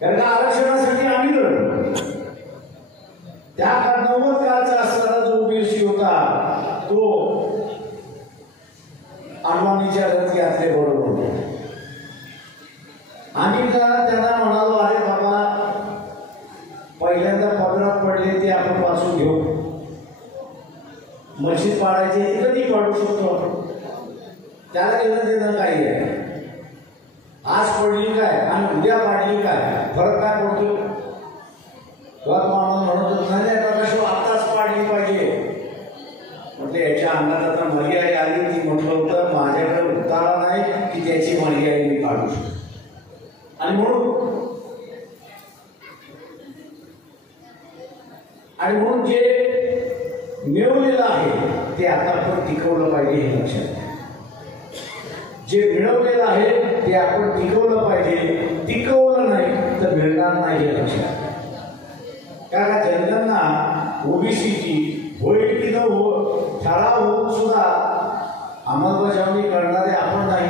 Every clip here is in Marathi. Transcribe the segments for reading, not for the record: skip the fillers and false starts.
कारण आरक्षणासाठी आम्ही लढलो. त्या 90 काळचा असणारा जो ओबीसी होता तो अडवाणीच्या रथयात्रेबरोबर होता. आम्ही त्यांना म्हणालो, अरे बाबा पहिल्यांदा पदरात पडले ते आपण वाचून घेऊ. मशीद पाडायचे ते कधी पाडू शकतो आपण, त्याला घेणं देणं काही आहे. आज पडली काय आणि उद्या पाडली काय, फरक काय पडतो? माणूस म्हणत नाही प्रकाश आताच पाडली पाहिजे. म्हटलं याच्या अंगात आता मर्यादा आली. ती म्हटलं होतं माझ्याकडे उतारा नाही की त्याची मर्यादा मी काढू शकतो. आणि म्हणून जे मिळवलेलं आहे ते आता आपण टिकवलं पाहिजे हे लक्षात घ्या. जे मिळवलेलं आहे ते आपण टिकवलं पाहिजे. टिकवलं नाही तर मिळणार नाही हे लक्षात घ्या. कारण जनगणना ओबीसीची होईल की न हो ठराव होऊन सुद्धा अंमलबजावणी करणारे आपण नाही.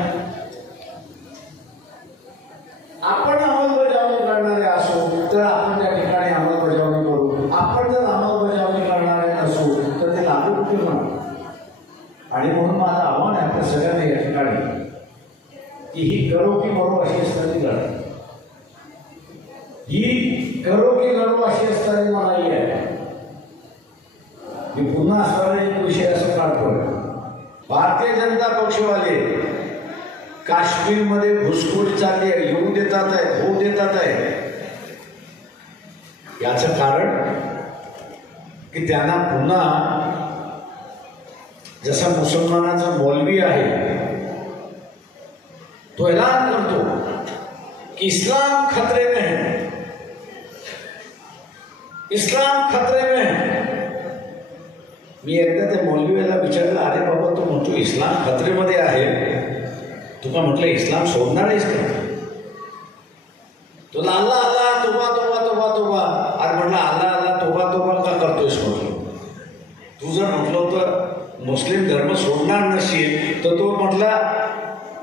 आपण अंमलबजावणी करणारे असो तर आपण त्या ठिकाणी अंमलबजावणी करू. आपण जर अंमलबजावणी करणारे नसू तर ते लागू कुठे होणार. आणि म्हणून माझं आव्हान आहे आपल्या सगळ्यांना या ठिकाणी की ही करो की मरो अशी असणारी लढाई, ही करो की लढो अशी असणारी लढाई आहे. मी पुन्हा असणारा एक विषय असं काढतोय. भारतीय जनता पक्षवाले काश्मीरमध्ये घुसखोरी चालली आहे, येऊ देतात आहे, होऊ देतात आहे. याचं कारण की त्यांना पुन्हा जसा मुसलमानाचा मौलवी आहे तो ऐलान करतो कि इस्लाम खतरे में है, इस्लाम खतरे में है. मी एकदा त्या मौलवीला विचारलं, अरे बाबा तू म्हणतो इस्लाम खतरेमध्ये आहे, तुका म्हटलं इस्लाम सोडणार आहेस का? तुला अल्लाह अल्लाह तोबा तोबा तोबा तोबा. अरे म्हटलं अल्लाह अल्लाह तोबा तोबा का करतोयस म्हटलं. तू जर म्हटलं होतं मुस्लिम धर्म सोडणार नसेल तर तो म्हटला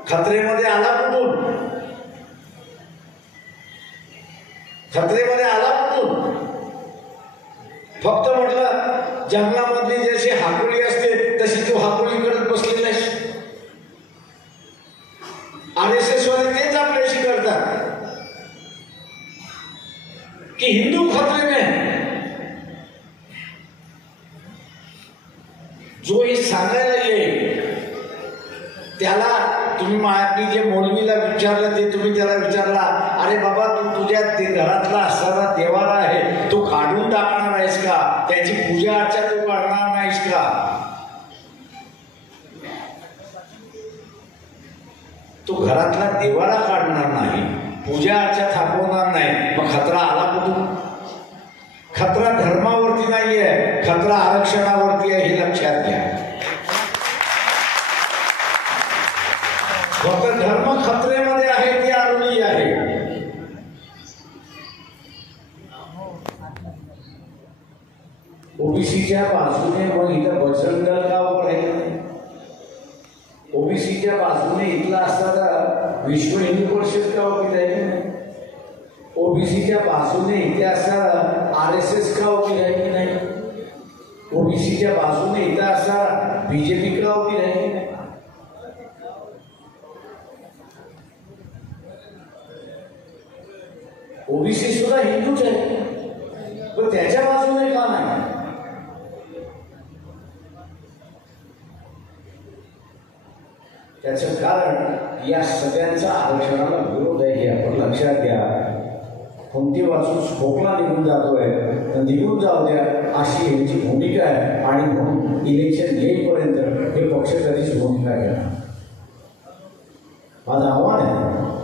खतरेमध्ये आला कुठून, खतरेमध्ये आला कुठून? फक्त म्हटलं जंगलामधली जशी हाकोळी असते तशी तू हाकोळी करत बसलेला आहेस. RSS वाले तेच आपल्याशी करतात की हिंदू खतरे में है. जो हे सांगायला येईल त्याला तुम्ही मी जे मौलवीला विचारलं ते तुम्ही त्याला विचारला, अरे बाबा तू तुझ्या ते घरातला असणारा देवारा आहे तो काढून टाकणार आहेस का, त्याची पूजा अर्चा तू करणार नाहीस का? तो घरातला देवारा काढणार नाही, पूजा अर्चा थांबवणार नाही, मग खतरा आला कुठून? खतरा धर्मावरती नाही आहे, खतरा आरक्षणावरती आहे हे लक्षात घ्या. फक्त धर्म खतरेमध्ये आहे ती आरोळी आहे. ओबीसीच्या बाजूने मग इथं बजरंग दल का उभं राहिलं? ओबीसीच्या बाजूने इथला असणारा विश्व हिंदू परिषद का उभी राहिली? ओबीसीच्या बाजूने इथे असणारा RSS का उभी राहिली नाही? ओबीसीच्या बाजूने इथं असणारा BJP का उभी राहिली नाही? ओबीसी सुद्धा हिंदूच आहे, पण त्याच्या बाजूने का नाही? त्याचं कारण या सगळ्यांचा आरक्षणाला विरोध आहे हे आपण लक्षात घ्या. कोणती वाचून खोकला निघून जातोय तर निघून जाऊ द्या अशी यांची भूमिका आहे. आणि म्हणून इलेक्शन येईपर्यंत हे पक्ष कधीच भूमिका घ्या. माझा